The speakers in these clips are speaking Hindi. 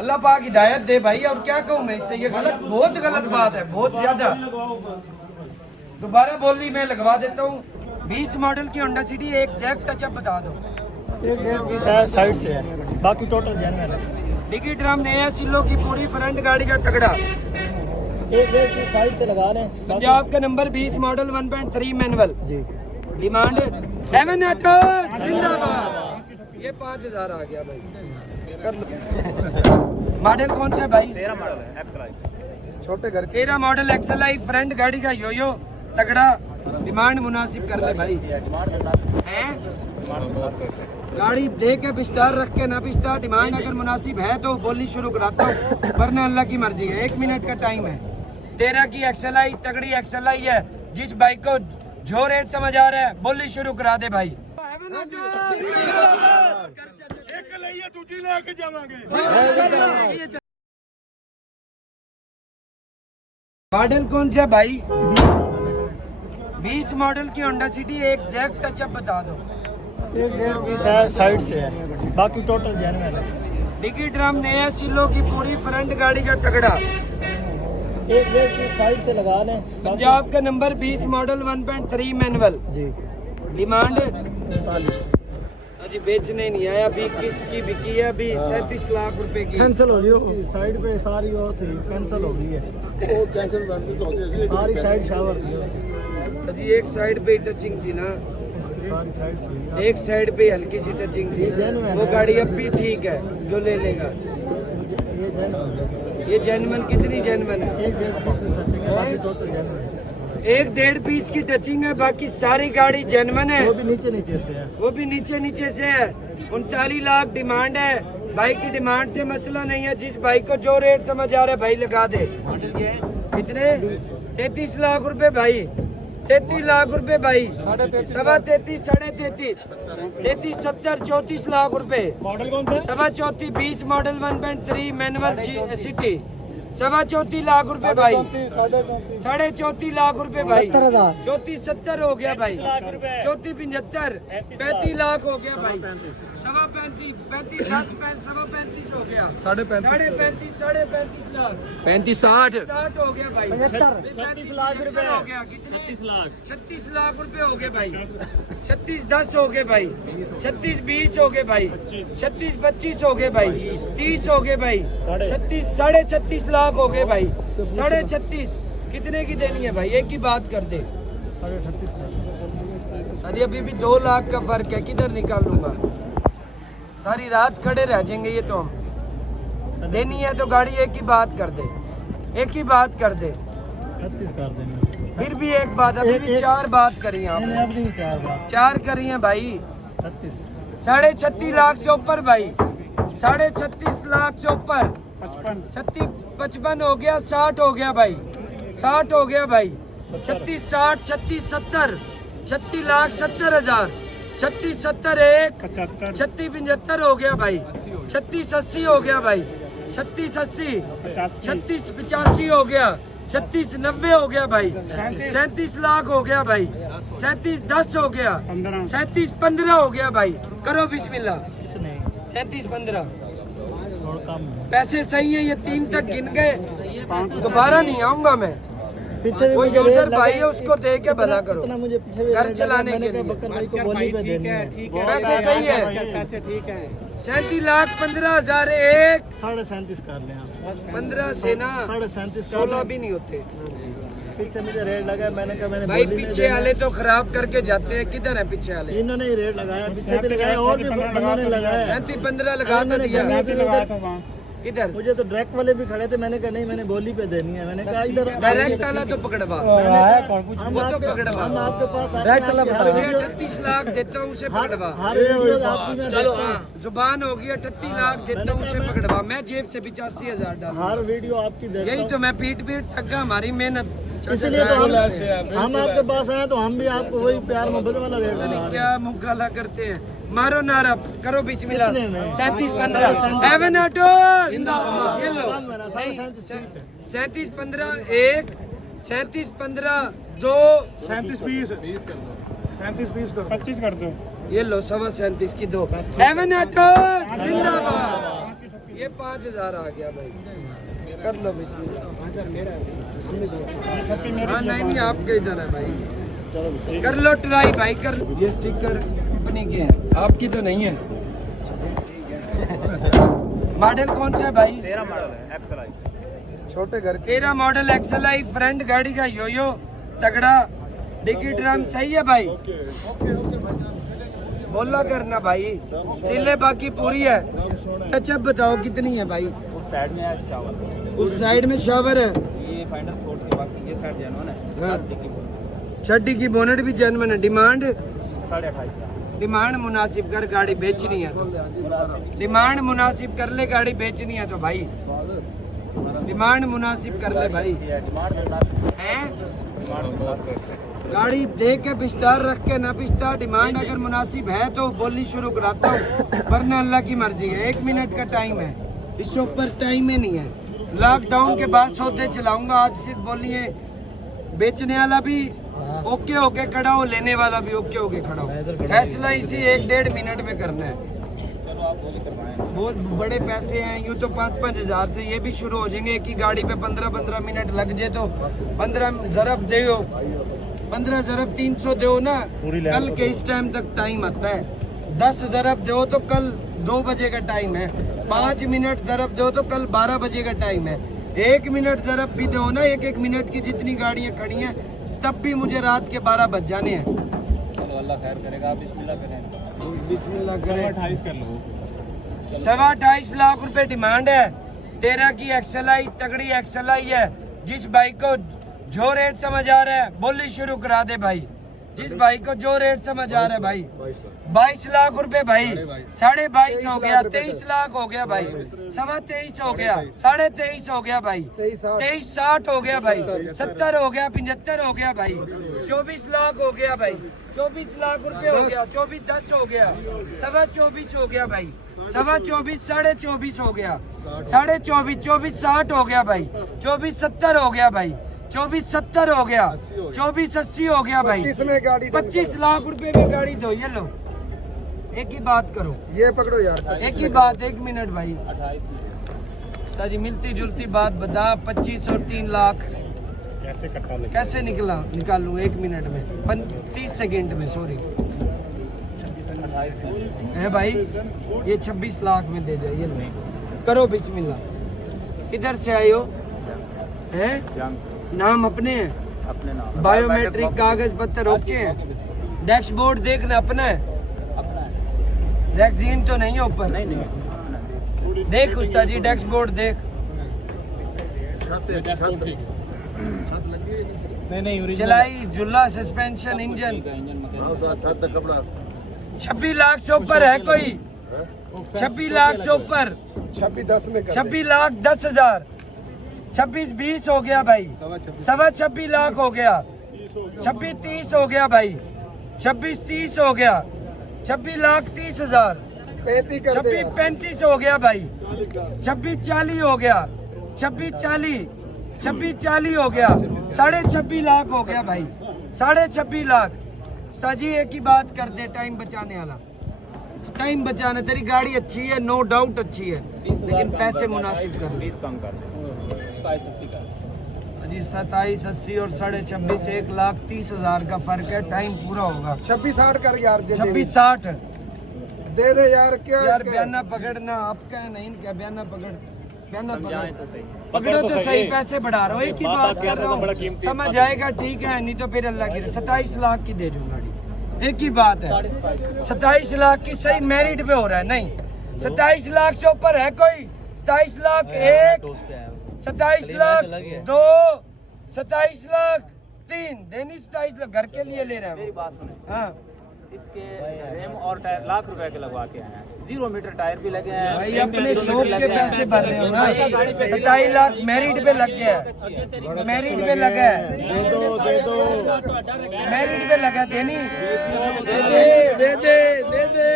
अल्लाह पाक हिदायत दे भाई। और क्या कहूँ मैं इससे, ये गलत, बहुत गलत बात है, बहुत ज्यादा। दोबारा बोली मैं लगवा देता हूँ। 20 मॉडल की होंडा सिटी एग्जैक्ट टचअप बता दो। एक डेढ़ पीस है साइड से है, बाकी टोटल जेन्युइन है। डिगी ड्रम नया सिलो की पूरी फ्रंट गाड़ी का तगड़ा। एक डेढ़ पीस साइड से लगा लें। पंजाब का नंबर 20 मॉडल 1.3 मैनुअल। जी डिमांड हेवन ऑटो जिंदाबाद। ये 5000 आ गया भाई, कर लो। मॉडल कौन सा भाई? 13 मॉडल है एक्सएल। छोटे घर 13 मॉडल एक्सएल फ्रंट गाड़ी का योयो तगड़ा। डिमांड मुनासिब कर ले भाई। हैं गाड़ी दे के बिस्तार रख के ना बिस्तार। डिमांड अगर मुनासिब है तो बोली शुरू कराता हूँ, वरना अल्लाह की मर्जी है। 1 मिनट का टाइम है। 13 की एक्सएल तगड़ी एक्सएल है। जिस बाइक को जो रेट समझ आ रहा है बोली शुरू करा दे भाई। मॉडल कौन सा भाई? 20 मॉडल की होंडा सिटी एग्जैक्ट टचअप बता दो। एक डेढ़ पीस है साइड से है, बाकी टोटल जेन्युइन है। डिगी ड्रम नया सिलो की पूरी फ्रंट गाड़ी का तगड़ा। एक डेढ़ पीस साइड से लगा लें। पंजाब का नंबर 20 मॉडल 1.3 मैनुअल। जी डिमांड 45 अजी बेचने नहीं आया। अभी किसकी बिकी है? अभी 37 लाख रुपए की। कैंसिल हो गई उसकी साइड पे सारी, वो थी कैंसिल हो गई है। वो कैंसिल सारी साइड शावर थी अजी एक साइड पे ही टचिंग थी ना, सारी साइड थी। एक साइड पे ही हल्की सी टचिंग थी। वो गाड़ी अब भी ठीक है, जो ले लेगा। ये जेन्युइन कितनी जेन्युइन है? एक डेढ़ पीस टचिंग है, बाकी टोटल जेन्युइन है। 1.5 पीस की टचिंग है, बाकी सारी गाड़ी जेन्युइन है। वो भी नीचे नीचे से है। वो भी नीचे नीचे से है। 39 लाख डिमांड है। बाइक की डिमांड से मसला नहीं है। जिस बाइक को जो रेट समझ आ रहा है भाई लगा दे। कितने? 33 लाख रुपए भाई। 33 लाख रुपए भाई। 33.5 33.5 33 70 34 लाख रुपए। मॉडल कौन सा? 34 20 मॉडल 1.3 मैनुअल सिटी 34 लाख रुपए भाई। 34.5 लाख रुपए भाई। 34 70 हो गया भाई। 34 75 35 लाख हो गया भाई। 35 35 10 35 हो गया। 35 लाख 35 60 60 हो गया भाई। 35 लाख रुपए हो गया। कितने? 36 लाख रुपए हो गए भाई। 36 10 हो गए भाई। 36 20 हो गए भाई। 36 25 हो गए भाई। 30 हो गए भाई। 36 36.5 लाख हो गए भाई। 36.5 कितने की देनी है भाई? एक की बात कर दे। 38 अरे अभी भी 2 लाख का फर्क है, किधर निकालूंगा? सारी रात खड़े रह जाएंगे ये तो हम। देनी है तो गाड़ी एक ही बात कर दे, एक ही बात कर दे। 38 कर देंगे। फिर भी एक बात, अभी भी 4 बात करी हैं मैंने आपने। अपनी 4 बार 4 करी हैं भाई। 38 36.5 लाख से ऊपर भाई। 36.5 लाख से ऊपर। 55 हो गया। 60 हो गया भाई। 60 हो गया भाई। 36 60 36 70 36 लाख 70 हजार। 36 70 1 36 75 हो गया भाई। 36 80 हो गया भाई। 36 80 36 85 हो गया। 36 90 हो गया भाई। 37 लाख हो गया भाई। 37 10 हो गया। 37 15 हो गया भाई। करो बिस्मिल्लाह। 37 15 थोड़ा कम है। पैसे सही है। ये 3 तक गिन गए, दोबारा नहीं आऊंगा मैं। पीछे भी वो मुझे यूजर रेट भाई लगा- है, उसको दे के भला करो। इतना मुझे पीछे भी घर रेट चलाने लगा, के मैंने लिए। कहा बकर भाई को बोली पे देनी है। पैसे सही है। पैसे ठीक है। 37 लाख 15 हजार। एक 37.5 कर लें आप। 15 से ना 37.5 कर 16 लें। भी नहीं होते पीछे मुझे रेट लगा, मैंने कहा मैंने भाई। बोली नहीं पीछे देना। वाले तो खराब करके जाते हैं। किधर है पीछे वाले? इन्होंने ही रेट लगाया, पीछे भी लगाया और भी बंदों ने लगाया। 37 15 लगा तो मैंने दिया। गलती लगाया था। किधर? मुझे तो डायरेक्ट वाले भी खड़े थे, मैंने कहा नहीं मैंने बोली पे देनी है। मैंने कहा इधर डायरेक्ट वाला तो पकड़वा, हम वो तो आपके पकड़वा। हम आपके पास आते डायरेक्ट हैं, वाला आपकी मुझे हर 38 लाख देता हूँ, उसे पकड़वा। हर वीडियो आपकी मैं चलो देखता हूँ। हाँ, जुबान होगी। 38 लाख देता हूँ, उसे पकड़वा। मैं जेब से 85 हजार डाल। हर वीडियो आपकी देखता यही हूँ। तो मैं पीट थक गया। हमारी मेहनत। इसलिए तो हम आपके पास आए तो हम भी आपको वही प्यार मोहब्बत वाला रेट लगा रहे हैं। क्या मुँह काला करते हैं? मारो नारा, करो बिस्मिल्लाह। कितने में? 37 15 हेवन ऑटो जिंदाबाद। ये लो 37 15 1 37 15 2 25 कर दो। ये लो 37 की 2 हेवन ऑटो जिंदाबाद। ये 5000 आ गया भाई, कर लो बिस्मिल्लाह। हाँ नहीं आपके इधर है भाई, कर लो ट्राई भाई कर लो। ये स्टिकर कंपनी के हैं, आपकी तो नहीं है। मॉडल कौन सा है भाई? 13 मॉडल है XLI। छोटे घर 13 मॉडल XLI, फ्रंट गाड़ी का योयो तगड़ा, डिक्की ड्रम सही है भाई। बोला करना भाई, सिले बाकी पूरी है। टचअप बताओ कितनी है भाई? उस साइड में है शावर, उस साइड में शावर है, ये फाइंडर छोड़ के बाकी ये साइड जेन्युइन है। हाँ। 7 की बोनट, छड्डी की बोनट भी जेन्युइन है। डिमांड 28.5 लाख। डिमांड मुनासिब कर, गाड़ी बेचनी है तो डिमांड मुनासिब कर ले, गाड़ी बेचनी है तो भाई डिमांड मुनासिब कर ले भाई। डिमांड मुनासिब हैं डिमांड मुनासिब से गाड़ी दे के बिस्तार रख के ना पिस्ता, डिमांड अगर मुनासिब है तो बोली शुरू कराता हूँ, वरना अल्लाह की मर्जी है। 1 मिनट का टाइम है, इससे ऊपर टाइम ही नहीं है। लॉकडाउन के बाद सौदे चलाऊंगा, आज सिर्फ बोलिए बेचने वाला भी ओके होके खड़ा हो, लेने वाला भी ओके होके खड़ा हो। फैसला इसी 1-1.5 मिनट में करना है। चलो आप वो भी करवाएं। बहुत बड़े पैसे हैं, यूँ तो 5-5 हज़ार से ये भी शुरू हो जाएंगे। एक ही गाड़ी पे 15-15 मिनट लग जाए तो 15 ज़रब दो, 15 ज़रब 300 दो ना, कल के इस टाइम तक टाइम आता है। 10 ज़रब दो तो कल 2 बजे का टाइम है। 5 मिनट ज़रब दो तो कल 12 बजे का टाइम है। 1 मिनट ज़रब भी दो ना, 1-1 मिनट की जितनी गाड़ियाँ खड़ी हैं तब भी मुझे रात के 12 बज जाने हैं। चलो अल्लाह खैर करेगा, आप बिस्मिल्लाह करें। बिस्मिल्लाह करें। 28 कर लो। 28.5 लाख रुपए डिमांड है। 13 की XLI तगड़ी XLI है। जिस भाई को जो रेट समझ आ रहा है बोली शुरू करा दे भाई। जिस भाई को जो रेट समझ आ रहा है भाई, 22 लाख रुपए भाई, 22.5 हो गया, 23 लाख हो गया भाई, 23.25 हो गया, 23.5 हो गया भाई, 23.60 हो गया भाई, 70 हो गया, 75 हो गया भाई, 24 लाख हो गया भाई, 24 लाख रुपए हो गया, 24.10 हो गया, 24.25 हो गया भाई, 24.25, 24.5 हो गया, 24.5, 24.60 हो गया भाई, 24.70 हो गया भाई, 24.70 हो गया, 24.80 हो गया भाई, 25 लाख रुपए में गाड़ी दो। ये लो, एक ही बात करो, ये पकड़ो यार, एक ही बात, 1 मिनट भाई। जी मिलती जुलती बात बता, 25 और 3 लाख कैसे निकालूं 1 मिनट में, 30 सेकंड में, सॉरी है भाई। ये 26 लाख में दे जाइए, करो बिस्मिल्लाह। किधर से आए हो? हैं? नाम अपने हैं? अपने नाम, बायोमेट्रिक कागज पत्तर ओके हैं? डैशबोर्ड देखना अपना है? वैक्सीन तो नहीं है ऊपर? नहीं देख उस्ताद जी, डैशबोर्ड देख। नहीं चलाई जुल्ला सस्पेंशन इंजन। 26 लाख से ऊपर है कोई? 26 लाख से ऊपर, 26 लाख 10,000, 26-20 हो गया भाई, 26.25 लाख हो गया, 26-30 हो गया भाई, 26-30 हो गया, 26 लाख 30,000, 26-35 हो गया भाई, 26-40 हो गया, 26-40 हो गया, 26.5 लाख हो गया भाई, 26.5 लाख। साजी एक ही बात कर दे, टाइम बचाने वाला, टाइम बचाना। तेरी गाड़ी अच्छी है, नो डाउट अच्छी है, लेकिन पैसे मुनासिब कर। 20 कम कर दे, 27.80 का जी। 27.80 और 26.5, 1,30,000 का फर्क है। टाइम पूरा होगा। 26-60 कर यार, 26-60 दे दे यार। क्या यार बयाना पकड़ना आपका है, नहीं क्या बयाना पकड़, बयाना समझाएं तो सही। पकड़ो तो सही, पैसे बढ़ा रहा हूँ, एक ही बात कर रहा हूँ, समझ आएगा ठीक है, नहीं तो फिर अल्लाह की। 27 लाख की दे दूँ गाड़ी, एक ही बात है। 27 लाख की सही मेरिट पे हो रहा है, नहीं 27 लाख से ऊपर है कोई? 27 लाख 1, 27 लाख 2, 27 लाख 3 देनी, 27 लाख घर के लिए ले रहे मेरी हैं। बात सुने, हाँ इसके रेम और टायर लाख रुपए के लगवा के आए हैं, 0 मीटर टायर भी लगे हैं भाई, अपने शौक के पैसे भर रहे हो ना। 27 लाख मेरिट पे लग गया, मेरिट पे लगा है, मेरिट पे लगा, देनी दे दे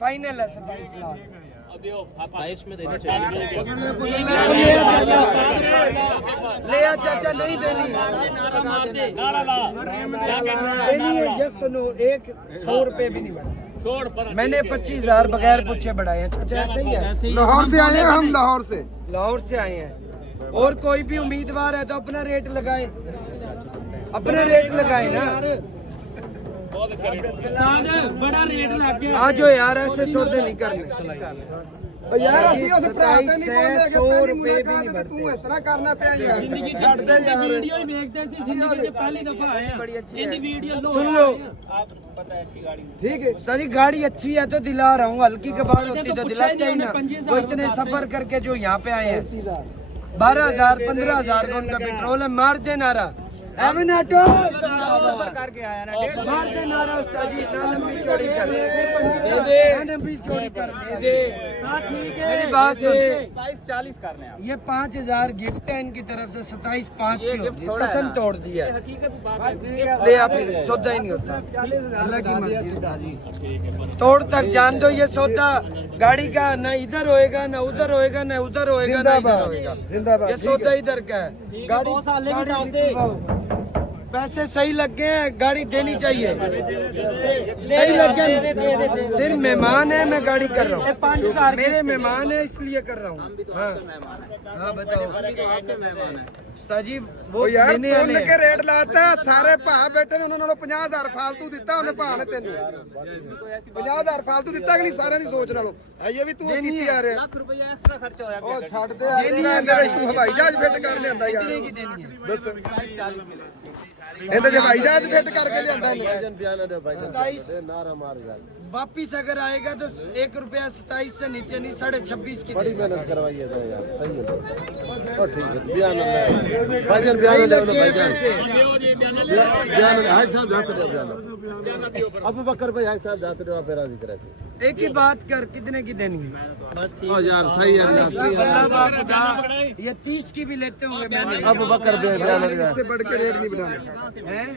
फाइनल है 27 लाख। 27 में देना चाहिए। ले आ चाचा, नहीं देनी देनी है, यस नो, 100 रुपए भी नहीं बढ़ता। मैंने 25,000 बगैर पूछे बढ़ाए हैं। चाचा ऐसे ही है? लाहौर से आए हैं हम, लाहौर से। लाहौर से आए हैं। और कोई भी उम्मीदवार है तो अपना रेट लगाए, अपना रेट लगाए ना। बड़ा रेट लग गया। आ जाओ यार, ऐसे सौदे नहीं करने। यार ਅਸੀਂ ਉਸ ਭਰਾ ਤੇ ਨਹੀਂ 2700 ਬੋਲਦੇ ਕਿ ਰੁਪਏ ਵੀ ਨਹੀਂ ਤੂੰ ਇਸ ਤਰ੍ਹਾਂ ਕਰਨਾ ਪਿਆ ਯਾਰ। ਜ਼ਿੰਦਗੀ ਛੱਡ ਦੇ ਯਾਰ। ਵੀਡੀਓ ਹੀ ਵੇਖਦੇ ਸੀ, ਜ਼ਿੰਦਗੀ 'ਚ ਪਹਿਲੀ ਦਫਾ ਆਏ ਆ। ਇਹਦੀ ਵੀਡੀਓ लो सुन लो, आपको पता है अच्छी गाड़ी ठीक है। सारी गाड़ी अच्छी है तो दिला रहा हूँ, हल्की कबाड़ होती तो दिलाते ही ना। वो इतने सफर करके जो यहाँ पे आए हैं, 12,000 15,000 का उनका पेट्रोल है। मार दे नारा, एवन ऑटो सफर करके आया ना। मार दे नारा उस्ताद जी, ना लंबी चौड़ी कर दे दे, ना लंबी चौड़ी कर दे। मेरी बात सुन, 27-40 करने आप। ये 5,000 गिफ्ट है इनकी तरफ से, 27,500 ये की गिफ्ट होती है। थोड़ा है कसम ना। तोड़ दी है। हकीकत बात है। ले आप, सौदा ही नहीं होता, अल्लाह की मर्जी उस्ताद जी। तोड़ तक जान दो, ये सौदा गाड़ी का न इधर होएगा न उधर होएगा, न उधर होएगा न इधर होएगा। जिंदाबाद। ये सौदा इधर का है। गाड़ी पैसे सही लग गए हैं, गाड़ी देनी चाहिए। सही लग गए, सिर्फ मेहमान है, मैं गाड़ी कर रहा हूँ। मेरे मेहमान है इसलिए कर रहा हूँ। हाँ हाँ बताओ उस्ताद जी, वो यार देने ਤੋਲ वाले ਕੇ हैं। ਰੇਟ ਲਾਤਾ, ਸਾਰੇ ਭਾ ਬੈਠੇ ਨੇ, ਉਹਨਾਂ ਨਾਲੋਂ 50,000 ਫਾਲਤੂ ਦਿੱਤਾ ਉਹਨੇ ਭਾ ਨੇ ਤੈਨੂੰ। 50,000 ਫਾਲਤੂ ਦਿੱਤਾ ਕਿ ਨਹੀਂ ਸਾਰਿਆਂ ਦੀ ਸੋਚ ਨਾਲੋਂ। ਹਜੇ ਵੀ ਤੂੰ ਦੇਣੀ ਕੀਤੀ ਹੈ। ਆ ਰਿਹਾ। लाख रुपया एक्स्ट्रा खर्चा होया। ਉਹ ਛੱਡ ਦੇ ਯਾਰ, ਇਹਦੇ ਵਿੱਚ ਤੂੰ ਹਵਾਈ ਜਹਾਜ਼ ਫਿੱਟ ਕਰ ਲਿਆਂਦਾ ਯਾਰ। कितने की देनी है? ਦੱਸ 40 के लिए। ਇਹਦੇ ਚ ਹਵਾਈ ਜਹਾਜ਼ ਫਿੱਟ ਕਰਕੇ ਲਿਆਂਦਾ ਇਹਨੇ। 27 वापिस अगर आएगा तो 1 रुपया 27 से नीचे नहीं, 26.5 की देगा। सही लग गए पैसे। अब बकर भाई हाय साहब जाते रहो, फिर राजी करे। एक ही बात कर, कितने की देनी है? ओ यार सही है यार। ये 30 की भी लेते होंगे मैंने। अब बकर भाई इससे बढ़ के रेट नहीं बढ़ाना हैं?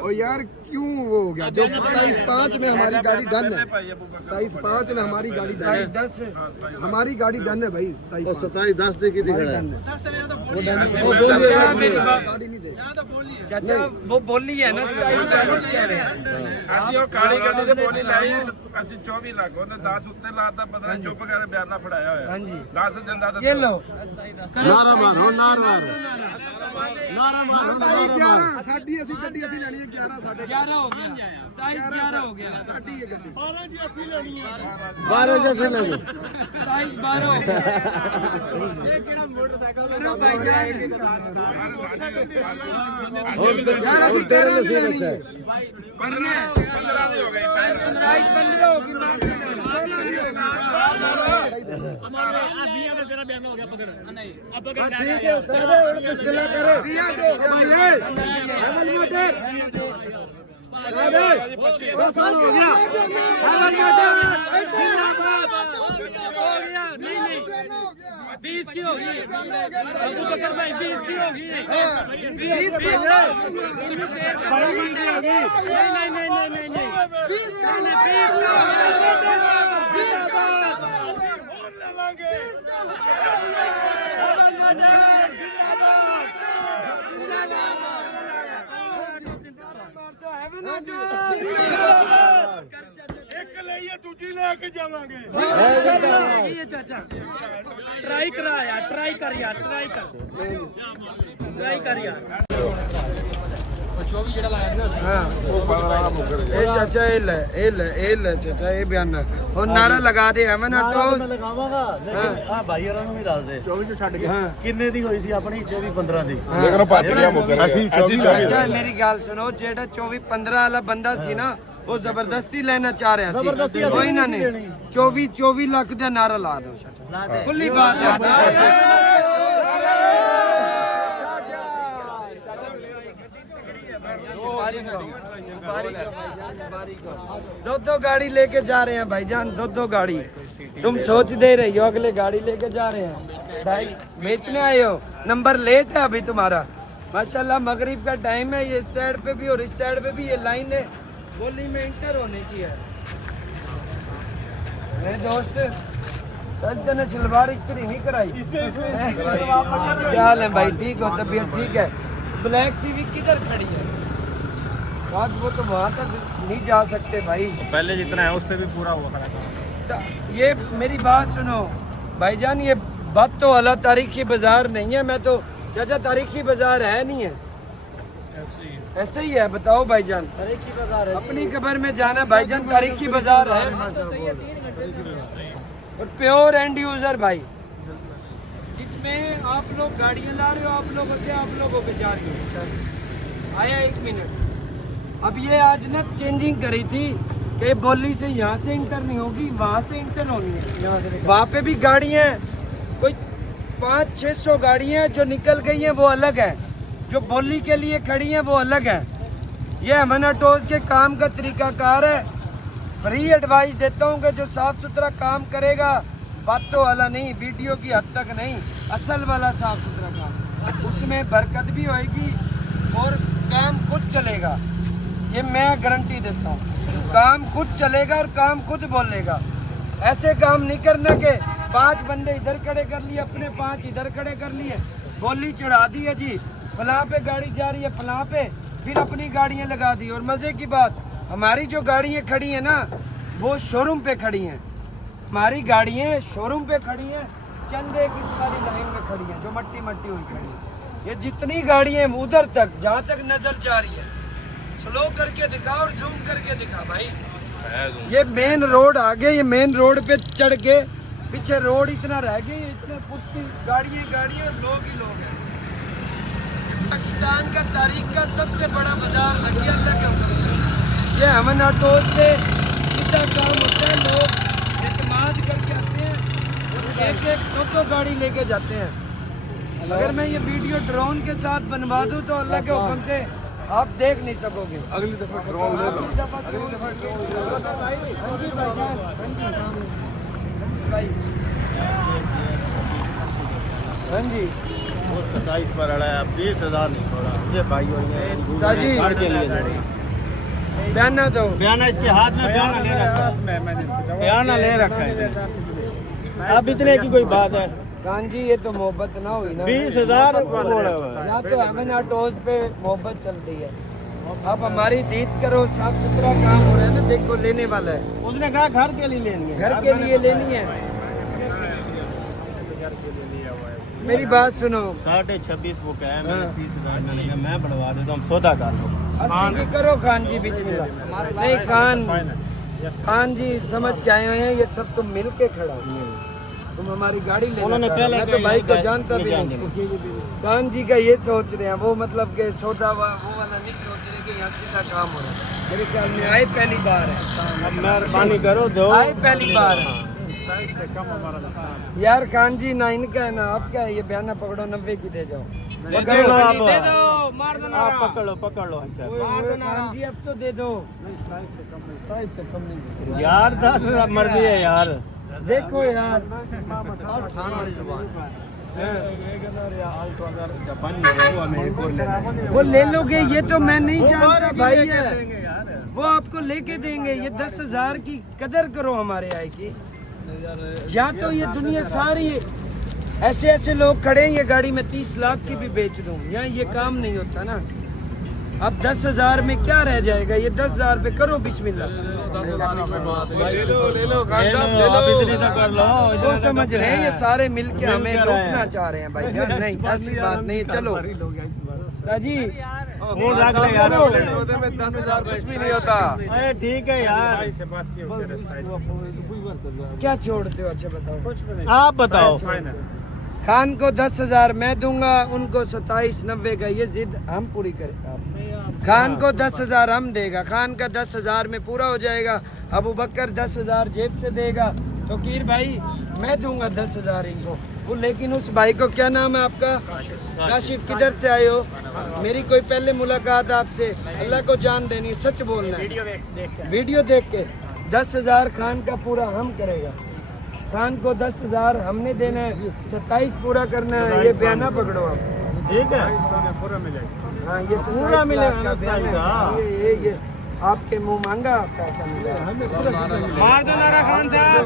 ओ यार क्यों वो हो गया? जो 27.5 में हमारी गाड़ी डन है, 27.5 में हमारी गाड़ी डन है। 10 हमारी गाड़ी डन है भाई। 27-10 दे की दिख रहा है। गाड़ी नहीं दे। चाचा वो बोली है ना 27-40 कह रहे हैं। ਅਸੀਂ ਉਹ ਕਾਲੀ ਗੱਡੀ ਦੇ ਬੋਲੀ ਲਾਈ, ਅਸੀਂ 24 ਲੱਖ ਉਹਨੇ 10 ਉੱਤੇ ਲਾਤਾ, ਪਤਾ ਨਹੀਂ ਚੁੱਪ ਕਰਕੇ ਬਿਆਨਾ ਫੜਾਇਆ ਹੋਇਆ। हाँ जी 10 ਦਿੰਦਾ ਤਾਂ ये लो, नारा मार हो, नारा मार। नारा मार हो, नारा मार। साडी ਅਸੀਂ ਗੱਡੀ ਅਸੀਂ ਲੈਣੀ ਹੈ 11 ਸਾਡੇ 11 हो गया, 27-11 हो गया, ਸਾਡੀ ਇਹ ਗੱਡੀ 12 जैसे लगे। 27-12 हो गया। यार ਅਸੀਂ 13 ਦੀ ਲੈਣੀ ਹੈ। 15 ਦੀ ਹੋ ਗਈ। 15 होगी मार देना। नहीं नहीं 20 की होगी, अबू बकर भाई 20 की होगी, 20 की नहीं 20 का चाचा ट्राई करा यार, ट्राई कर यार, ट्राई कर यार। हाँ ए चाचा ए ले चाचा ए बयान और नारा लगा दे एमन ऑटो ਲਗਾਵਾਂਗਾ ਆ ਭਾਈ ਹੋਰਾਂ ਨੂੰ ਵੀ ਦੱਸ ਦੇ 24 ਚ ਛੱਡ हाँ ਕਿੰਨੇ ਦੀ ਹੋਈ ਸੀ ਆਪਣੀ 24-15 ਦੀ चाचा मेरी गल सुनो, जेड़ा 24-15 वाला बंदा सी ना, वो जबरदस्ती लेना चाह रहा सी, कोई ना नहीं 24 लाख का नारा ला दो चाचा, खुली बात है। दो गाड़ी लेके जा रहे हैं भाईजान, दो गाड़ी। तुम सोच दे रही हो अगले गाड़ी लेके जा रहे हैं भाई, बेचने आए हो। नंबर लेट है अभी तुम्हारा, माशाल्लाह मगरिब का टाइम है, ये इस साइड पे भी और इस साइड पे भी ये लाइन है गोली में इंटर होने की है। मेरे दोस्त कल ने सलवार इस्त्री नहीं कराई, क्या हाल है भाई? ठीक हो, तबीयत ठीक है? ब्लैक सीवी किधर खड़ी है? बात वो तो वहाँ तक नहीं जा सकते भाई। पहले जितना है उससे भी पूरा हुआ खड़ा ये मेरी बात सुनो भाईजान, ये बात तो अला तारीखी बाजार नहीं है। मैं तो चाचा तारीखी बाजार है नहीं है, ऐसे ही है। बताओ भाईजान, तारीखी बाजार अपनी कब्र में जाना भाईजान, तारीखी बाजार है और प्योर एंड यूजर भाई, जिसमें आप लोग गाड़ियाँ ला रहे हो, आप लोगों से आप लोगों को जा रही हो। आया 1 मिनट, अब ये आज ना चेंजिंग करी थी कि बोली से यहाँ से इंटर नहीं होगी, वहाँ से इंटर होनी है। वहाँ पे भी गाड़ियाँ कोई 500-600 गाड़ियाँ जो निकल गई हैं वो अलग है, जो बोली के लिए खड़ी हैं वो अलग है। ये अमन ऑटोज के काम का तरीकाकार है। फ्री एडवाइस देता हूँ कि जो साफ सुथरा काम करेगा, बातों वाला नहीं, वीडियो की हद तक नहीं, असल वाला साफ सुथरा काम, उसमें बरकत भी होएगी और काम खुद चलेगा। ये मैं गारंटी देता हूँ, काम खुद चलेगा और काम खुद बोलेगा। ऐसे काम नहीं करना कि 5 बंदे इधर खड़े कर लिए, अपने 5 इधर खड़े कर लिए, बोली चढ़ा दी है जी, फलां पे गाड़ी जा रही है, फलां पे, फिर अपनी गाड़ियाँ लगा दी। और मज़े की बात, हमारी जो गाड़ियाँ खड़ी हैं ना वो शोरूम पे खड़ी हैं, हमारी गाड़ियाँ शोरूम पे खड़ी हैं, चंद एक इस वाली लाइन में खड़ी हैं जो मट्टी मट्टी हुई खड़ी है। ये जितनी गाड़ियाँ हैं उधर तक, जहाँ तक नजर जा रही है, स्लो करके दिखा और जूम करके दिखा भाई। ये मेन रोड आ गया, ये मेन रोड पे चढ़ के पीछे रोड इतना रह गया, इतने पुट्टी गाड़ियाँ और लोग ही लोग हैं। पाकिस्तान का तारीख का सबसे बड़ा बाजार लग गया अल्लाह के हुक्म से। ये अमन ऑटोज से सीधा काम होता है, लोग एतमाद करके आते हैं और एक दो गाड़ी लेके जाते हैं। अगर मैं ये वीडियो ड्रोन के साथ बनवा दूं तो अल्लाह के हुक्म से आप देख नहीं सकोगे। अगली दफा ड्रोन ले लो, अगली दफा ड्रोन ले लो। हाँ जी भाईजान, हाँ जी 27 पर अड़ा है, 20,000 नहीं छोड़ा ये भाई जी घर के लिए बयाना दो, बयाना इसके हाथ में बयाना ले रखा है, बयाना ले रखा है। अब इतने की कोई बात है खान जी, ये तो मोहब्बत ना हुई ना। 20,000 यहाँ तो अमन ऑटोज पे मोहब्बत चल रही है। आप हमारी दीद करो, साफ सुथरा काम हो रहा है ना, देखो लेने वाला है। उसने कहा घर के लिए लेनी है, घर के लिए लेनी है। मेरी बात सुनो, 26.5 वो क्या है, मैंने 30,000 में लिया, मैं बढ़वा देता हूँ, सौदा कर लो। 80 की करो खान जी, बिस्मिल्लाह। नहीं खान जी समझ के आए हुए हैं, ये सब तुम मिल के खड़ा हो। तुम हमारी गाड़ी लेना चाह रहे हो, मैं तो भाई को जानता भी नहीं। खान जी का ये सोच रहे हैं, वो मतलब के सौदा वो वाला नहीं सोच रहे कि यहाँ सीधा काम हो रहा है। मेरे ख्याल में आए पहली बार है, अब मेहरबानी करो दो, आए पहली बार है यार। खान जी ना इनका है ना आपका है, ये बयाना पकड़ो, 90 की दे जाओ। आप पकड़ो खान जी अब तो दे दो। 27 से कम नहीं यार, 10,000 मर्जी है यार, देखो यार। वो ले लोगे, ये तो मैं नहीं जानता भाई है, वो आपको लेके देंगे। ये 10,000 की कदर करो हमारे आय की। या तो ये दुनिया सारी ऐसे ऐसे लोग खड़े हैं, ये गाड़ी में 30 लाख की भी बेच दूं, यहाँ ये काम नहीं होता ना। अब 10,000 में क्या रह जाएगा, ये 10,000 पे करो बिस्मिल्लाह। ले लो वो समझ रहे हैं, ये सारे मिलके हमें लूटना चाह रहे हैं भाई जान। नहीं ऐसी बात नहीं, चलो जी रख ले यार, 10,000 कुछ भी नहीं होता। अरे ठीक है यार, क्या छोड़ते हो? अच्छा बताओ, आप बताओ। खान को 10,000 मैं दूंगा, उनको 27.90 का, ये जिद हम पूरी करें। खान को 10,000 हम देगा, खान का 10,000 में पूरा हो जाएगा। अबू बकर 10,000 जेब से देगा, तो कीर भाई मैं दूंगा 10,000 इनको। वो लेकिन उस भाई को, क्या नाम है आपका? काशिफ, किधर से आए हो? मेरी कोई पहले मुलाकात आपसे, अल्लाह को जान देनी, सच बोलना है। वीडियो देख के 10,000 खान का पूरा हम करेगा। खान को 10,000 हमने देना है, 27 पूरा करना है। ये बयाना पकड़ो आप, ठीक है, हाँ ये पूरा मिलेगा ना, ये आपके मुंह मांगा पैसा मिलेगा। मार दो नारा खान साहब।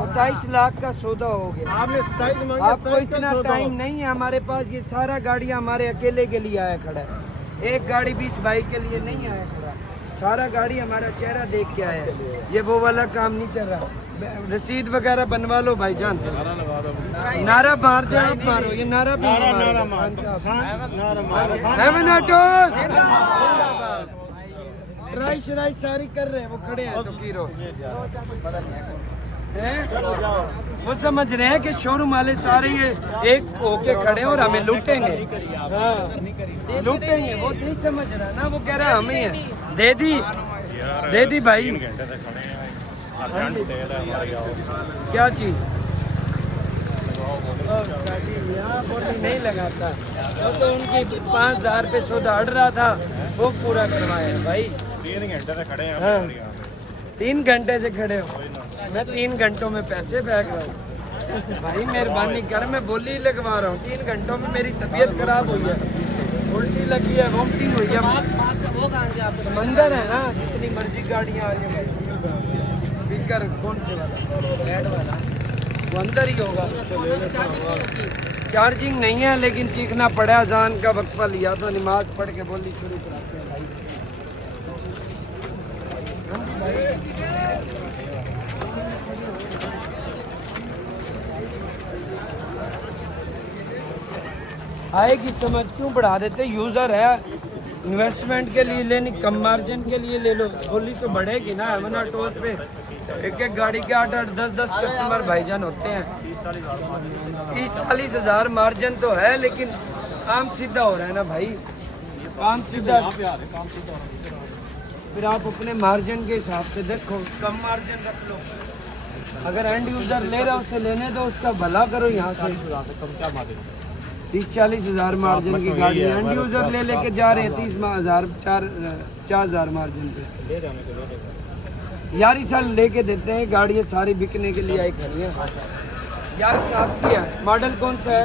27 लाख का सौदा हो गया। आपने 27 मांगे, आपको इतना टाइम नहीं है हमारे पास, ये सारा गाड़ियाँ हमारे अकेले के लिए आया खड़ा है, एक गाड़ी भी इस भाई के लिए नहीं आया खड़ा। सारा गाड़ी हमारा चेहरा देख के आया है। ये वो वाला काम नहीं चल रहा। रसीद वगैरह बनवा लो भाईजान। नारा मार दे, आप मारो। ये नारा भी हेवन ऑटो जिंदाबाद। ट्राई शराई सारी कर रहे हैं, वो खड़े हैं तो कीरो वो समझ रहे हैं कि शोरूम वाले सारे ये एक होके खड़े हैं और हमें लूटेंगे। हाँ, लूटेंगे। वो नहीं समझ रहा ना, वो कह रहा है हमें है। दे दी भाई। क्या चीज बोली नहीं लगाता तो उनकी 5,000 पे सौदा अड़ रहा था, वो पूरा करवाया भाई। 3 घंटे से खड़े हैं। हाँ, 3 घंटे से खड़े हो। मैं 3 घंटों में पैसे फेंक रहा हूँ भाई, मेहरबानी कर। मैं बोली लगवा रहा हूँ। 3 घंटों में मेरी तबीयत खराब हुई है, उल्टी लगी है, वॉमिटिंग हुई है। समंदर है ना, जितनी मर्जी गाड़ियाँ आ जाए। स्पीकर कौन से वाला? रेड वाला, वो अंदर ही होगा। चार्जिंग नहीं है, लेकिन चीखना पड़ा। अजान का वक्फा लिया तो नमाज पढ़ के बोली शुरू कराते हैं भाई। आएगी समझ, क्यों बढ़ा देते? यूजर है, इन्वेस्टमेंट के लिए लेनी, कम मार्जिन के लिए ले लो। बोली तो बढ़ेगी ना। हेवन टोल पे एक एक गाड़ी के 8-8, 10-10 कस्टमर भाईजान होते हैं। 30-40 हज़ार मार्जिन तो है, लेकिन काम सीधा हो रहा है ना भाई। काम सीधा। फिर आप अपने मार्जिन के हिसाब से देखो, कम मार्जिन रख लो। अगर एंड यूजर ले रहा है उसे लेने दो, उसका भला करो। यहाँ से 30-40 हज़ार मार्जिन की गाड़ी एंड यूजर ले लेके जा रहे हैं 30,000 4,000 मार्जिन पे। यार इस साल लेके देते हैं गाड़ी, सारी बिकने के लिए आई खड़ी है यार। साहब की है, मॉडल कौन सा है?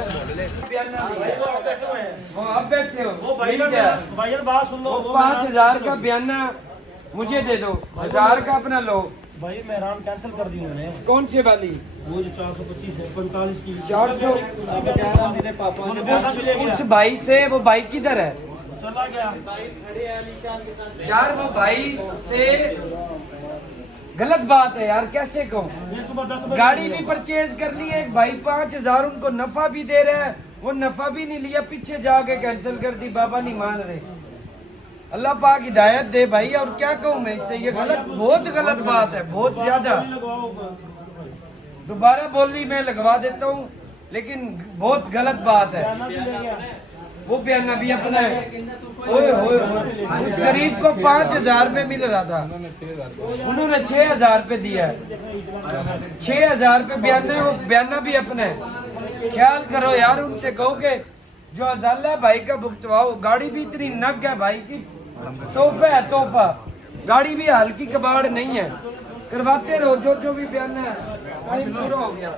वो आप बैठते हो, वो भाई बात सुन लो। 5,000 का बयाना मुझे दे दो, 1,000 का अपना लो भाई। मेहरान कैंसिल कर दी उन्होंने। कौन से वाली? वो जो 425 है, 45 की 400। मेरे पापा ने उस भाई से, वो भाई किधर है? चला गया यार वो भाई से गलत बात है यार, कैसे कहूँ? गाड़ी भी परचेज कर ली है, भाई 5,000 उनको नफा भी दे रहा है, वो नफा भी नहीं लिया, पीछे जाके कैंसिल कर दी। बाबा नहीं मान रहे। अल्लाह पाक हिदायत दे भाई। और क्या कहूँ मैं इससे? ये गलत, बहुत गलत बात है, बहुत ज्यादा। दोबारा बोली मैं लगवा देता हूँ, लेकिन बहुत गलत बात है। वो बयाना भी अपना है। ओए होए उस गरीब को 5,000 पे मिल रहा था, उन्होंने 6,000 पे दिया है। 6,000 पे बयाना है, वो बयाना भी अपना है। ख्याल करो यार, उनसे कहो कि जो अजाला भाई का भुगतवाओ। गाड़ी भी इतनी नग है भाई की, तोहफा है तोहफा। गाड़ी भी हल्की कबाड़ नहीं है। करवाते रहो जो भी बयाना है। टाइम पूरा हो गया।